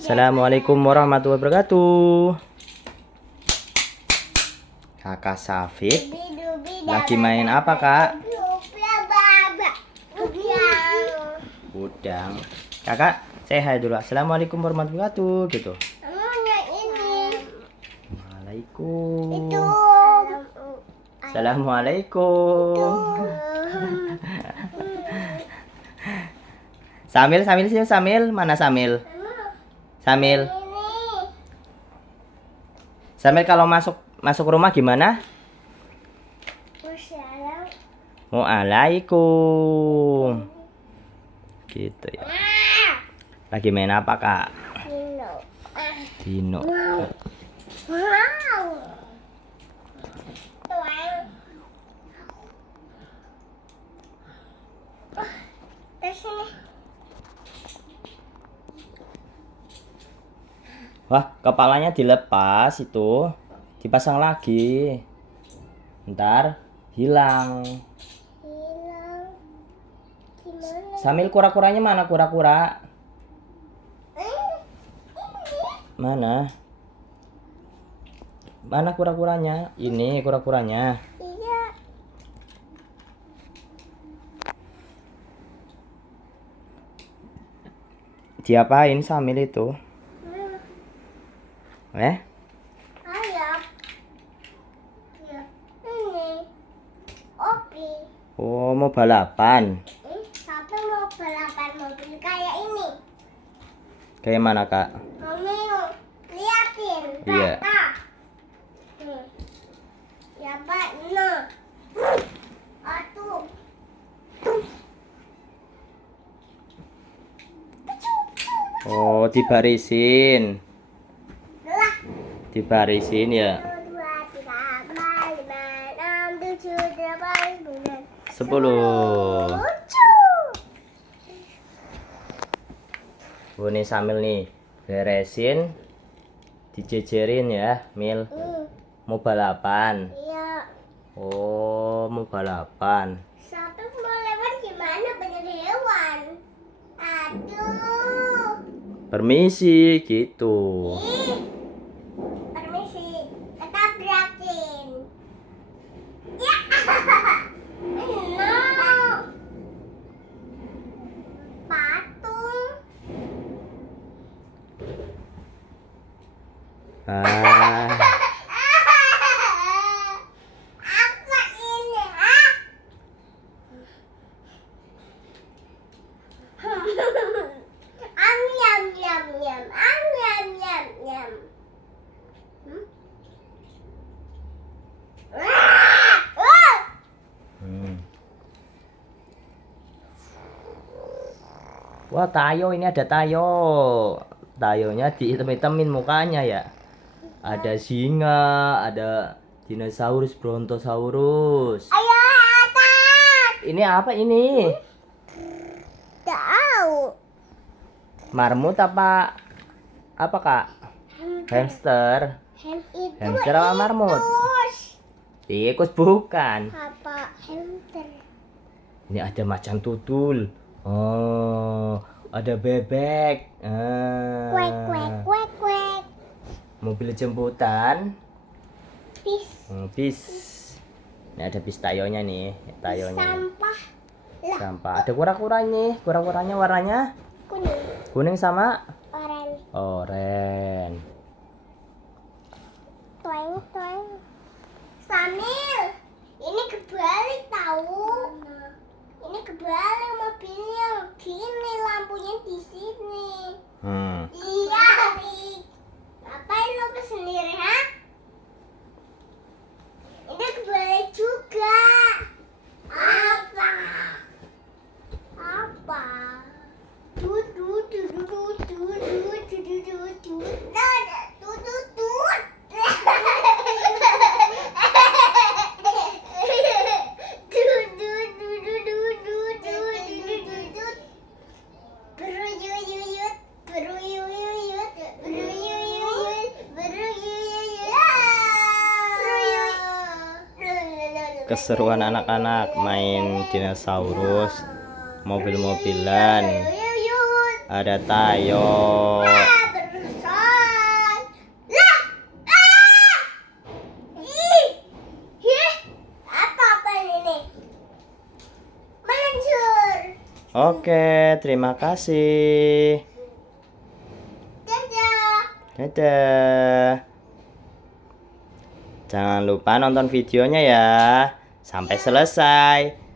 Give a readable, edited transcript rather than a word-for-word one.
Assalamualaikum warahmatullahi wabarakatuh. Kakak Safid lagi main apa, Kak? Udang. Kakak say hi dulu. Assalamualaikum warahmatullahi wabarakatuh gitu. Waalaikum. Assalamualaikum. Samil senyum Samil. Mana Samil? Samil kalau masuk rumah gimana? Waalaikum. Gitu ya. Lagi main apa, Kak? Dino. Wah, kepalanya dilepas itu, dipasang lagi. Ntar hilang. Sambil kura-kuranya mana kura-kura? Mana? Mana kura-kuranya? Ini kura-kuranya. Diapain Samil itu? Ayam. Ya, ini. Opi. Oh, mau balapan. Tapi mau balapan mobil kayak ini. Kayak mana, Kak? Mau liatin. Iya. Pak. Ya, Pak. No. Atuh. Oh, dibarisin. Dibarisin ya. 1, 2, 3, 4, 5, 6, 7, 8, 9, 10. Lucu. Ini Samil nih, beresin, dijejerin ya, Mil. Mau balapan. Iya. Oh, mau balapan. Satu mau lewat gimana banyak hewan. Aduh. Permisi gitu. Permisi. Ketabrakin. Ya. No. Patung. Ah, Apa ini, ha? Am yam yam yam. Am yam yam yam. hmm. Wah, tayo, ini ada tayo. Tayonya dihitam-hitamin mukanya ya. Ada singa, ada dinosaurus, brontosaurus. Ayo atas. Ini apa ini? Tahu. Marmut apa? Apa, Kak? Hamster. Itu Hamster apa marmut? Tikus bukan. Apa hamster? Ini ada macan tutul. Oh, ada bebek. Kuek kuek kuek kuek. Mobil jemputan. Bis. Bis. Ini ada bis tayonya nih, tayonya. Sampah. Lah, Sampah. Ada kura-kuranya. Kura-kuranya warnanya kuning. kuning sama Oranye. oranye. Toeng toeng. Samil, ini kebalik tahu. Ini kebalik mobilnya. Gini lampunya di sini. Iya, Rik. Ngapain lo sendiri, ha? Ini kebalik juga. Apa? Apa? Tut tut tut tut tut tut tut tut tut. Nah, tut tut tut. Beruyuyuyut, beruyuyuyut, beruyuyuyut, beruyuyuyut. Keseruan anak-anak main dinosaurus, mobil-mobilan. Ada Tayo. Berusaha. Lah. Ah. Ih. Ih. Apa ini? Meluncur. Oke, terima kasih. Dadah. Dadah. Jangan lupa nonton videonya ya sampai selesai.